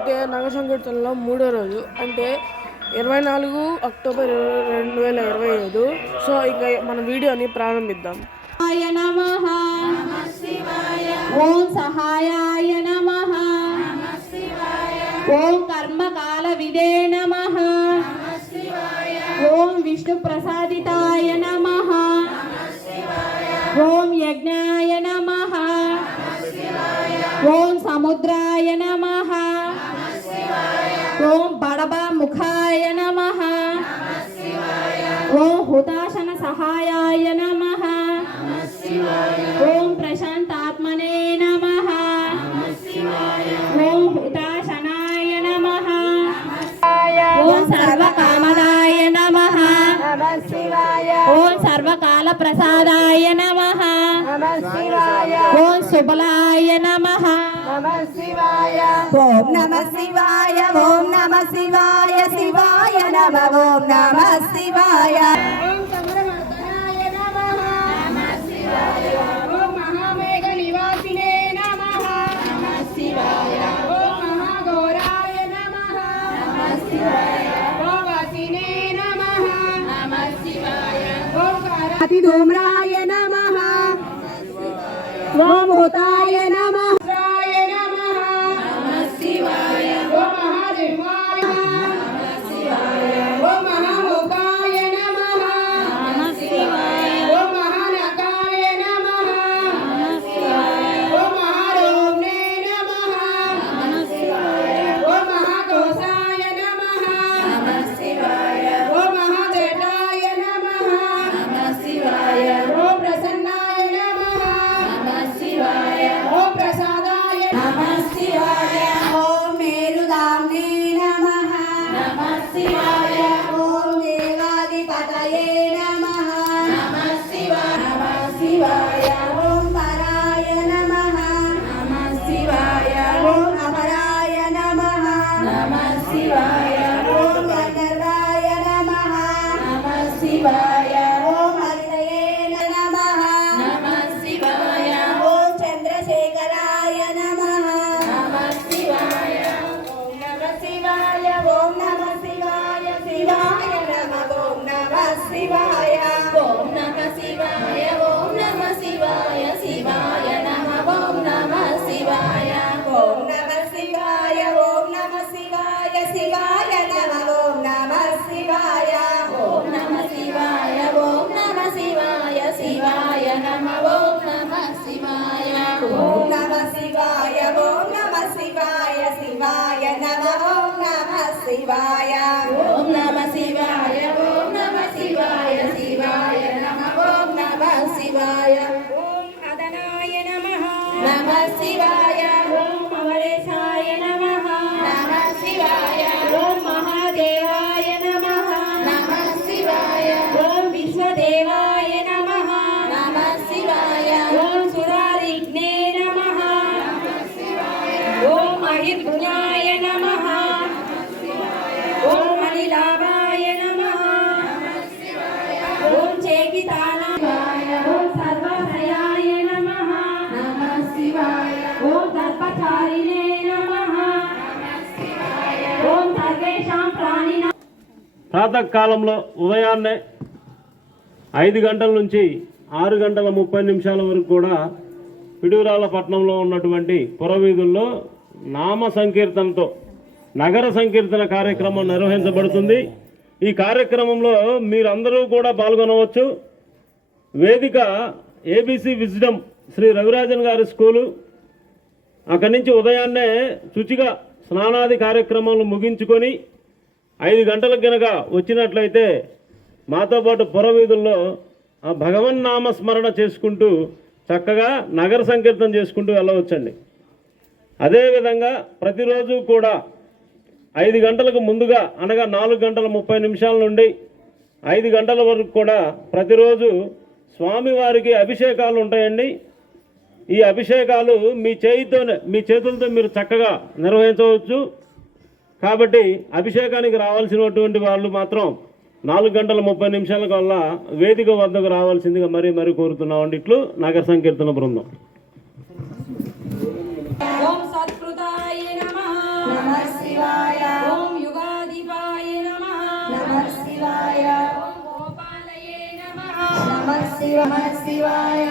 అయితే నగ సంకీర్తనలో మూడో రోజు. అంటే ఇరవై నాలుగు అక్టోబర్ రెండు వేల ఇరవై ఐదు. సో ఇక మన వీడియోని ప్రారంభిద్దాం. ఓం సహాయాయ నమః. ఓం కర్మకాల విదే నమ. ఓం విష్ణు ప్రసాదితాయ నమ. ఓం యజ్ఞాయ నమః. ఓం సముద్రాయ నమ. ఓం బడబ ముఖాయ నమః ఓం హుతాశన సహాయాయ నమః ఓం ప్రశాంతాత్మనే నమః ఓం హుతాశనాయ నమః ఓం సర్వకామదాయ నమః ఓం సర్వకాల ప్రసాదాయ నమః ఓం శుభలాయ నమః ఓం నమ శివాయ ఓం నమ శివాయ శివాయ నమ ఓం నమ శివాయ ఓం సమరవర్తనాయ నమః నమః శివాయ ఓం మహామేఘ నివాసినే నమః నమః శివాయ ఓం మహాఘోరాయ నమః నమః శివాయ ఓం వాసినే నమః నమః శివాయ ఓం కారాతి ధూమ్రాయ నమః ఓం మహిర్గుణాయ ప్రాతకాలంలో ఉదయాన్నే ఐదు గంటల నుంచి ఆరు గంటల ముప్పై నిమిషాల వరకు కూడా పిడుగురాల పట్టణంలో ఉన్నటువంటి పురవీధుల్లో నామ సంకీర్తనతో నగర సంకీర్తన కార్యక్రమం నిర్వహించబడుతుంది. ఈ కార్యక్రమంలో మీరందరూ కూడా పాల్గొనవచ్చు. వేదిక ఏబీసీ విజ్డమ్ శ్రీ రవిరాజన్ గారి స్కూలు. అక్కడి నుంచి ఉదయాన్నే శుచిగా స్నానాది కార్యక్రమాలు ముగించుకొని ఐదు గంటలకు గనక వచ్చినట్లయితే మాతో పాటు పురవీధుల్లో ఆ భగవన్ నామస్మరణ చేసుకుంటూ చక్కగా నగర సంకీర్తనం చేసుకుంటూ వెళ్ళవచ్చండి. అదేవిధంగా ప్రతిరోజు కూడా ఐదు గంటలకు ముందుగా అనగా నాలుగు గంటల ముప్పై నిమిషాల నుండి ఐదు గంటల వరకు కూడా ప్రతిరోజు స్వామివారికి అభిషేకాలు ఉంటాయండి. ఈ అభిషేకాలు మీ చేయితోనే మీ చేతులతో మీరు చక్కగా నిర్వహించవచ్చు. కాబట్టి అభిషేకానికి రావాల్సినటువంటి వాళ్ళు మాత్రం నాలుగు గంటల ముప్పై నిమిషాల వల్ల వేదిక వద్దకు రావాల్సిందిగా మరీ మరీ కోరుతున్నామండి. ఇట్లు నగర సంకీర్తన బృందం. శివ నమ శివాయ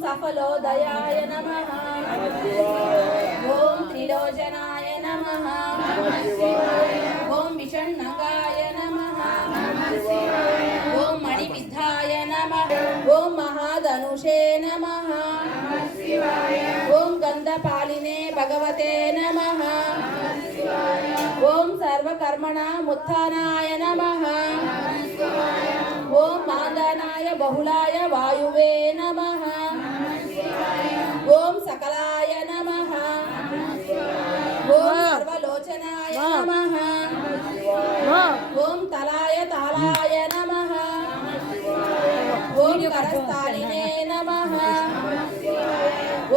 ఓం సఫలోదయాయ నమ ఓం త్రిలోచనాయ నమ ఓం విషణ్ణగాయ నమ ఓం మణిపిద్ధాయ నమ ఓం మహాధనుషే నమ ఓం గంధపాలినే భగవతే నమ ఓం సర్వకర్మణ ముత్థానాయ నమ ఓం మాదానాయ బహుళాయ వాయువే నమ నమః. ఓం సర్వలోచనాయ నమః. ఓం తలాయ తాళాయ నమః. ఓం కరస్థాలినే నమః.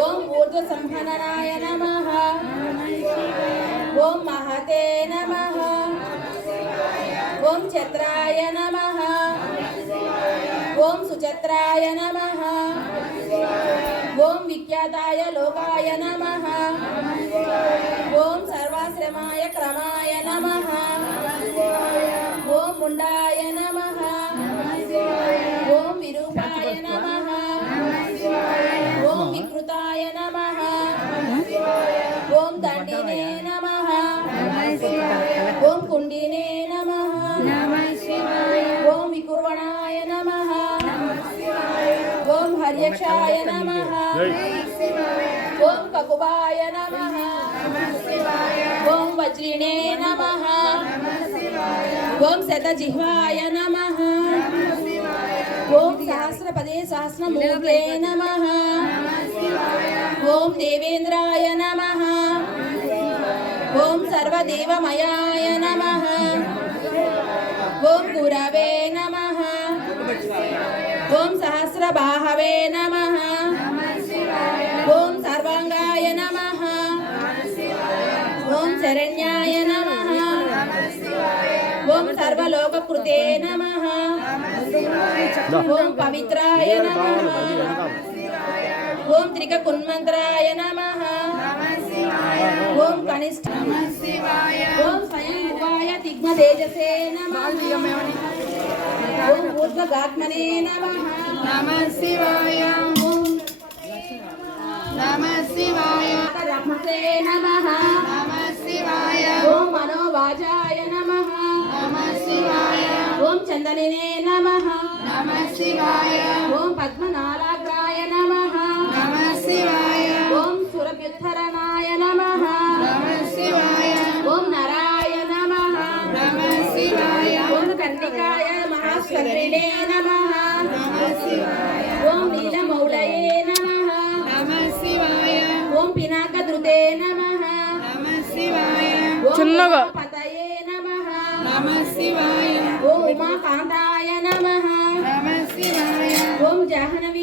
ఓం ఊర్ధ్వ సంహననాయ నమః. ఓం మహతే నమః. ఓం చత్రాయ నమః. ఓం సుచత్రాయ నమః. ఓం విఖ్యాతాయ లోకాయ నమ. ఓం సర్వాశ్రమాయ క్రమాయ నమ. ఓం ముండా ఓం హర్యక్షాయ నమః ఓం కకుబాయ నమః ఓం వజ్రిణే నమః ఓం శతజిహ్వాయ నమః ఓం సహస్రపదే సహస్రమూర్తే నమః ఓం దేవేంద్రాయ నమః ఓం సర్వదేవమయాయ నమః ఓం సహస్రబాహవే నమః. ఓం సర్వాంగాయ నమః. ఓం శరణ్యాయ నమః. ఓం సర్వలోకకృతే నమః. ఓం పవిత్రాయ నమః. ఓం త్రికకున్మంత్రాయ నమః. ఓం కనిష్ట ఓం స్వయంభువాయ తిగ్మ తేజసే నమః. ఓం ఊర్ధ్వగాత్మనే నమః నమ శివాయ. ఓం నమ శివాయ రమతే నమః నమ శివాయ ఓం మనోవాచాయ నమః నమ శివాయ ఓం చందనినే నమః నమ శివాయ ఓం పద్మనాలాగ్రాయ నమః నమ శివాయ ఓం సురభ్యుత్తరణాయ నమః నమ శివాయ ఓం నరాయ నమః నమ శివాయ ఓం కర్ణికాయ మహాస్వరిణే నమః. ఓం నీలమౌళయే నమః. ఓం పినాకధృతే నమః. చిన్నగా. ఉమాపతయే నమః. ఓం ఉమాకాంతాయ నమః. ఓం జాహ్నవీ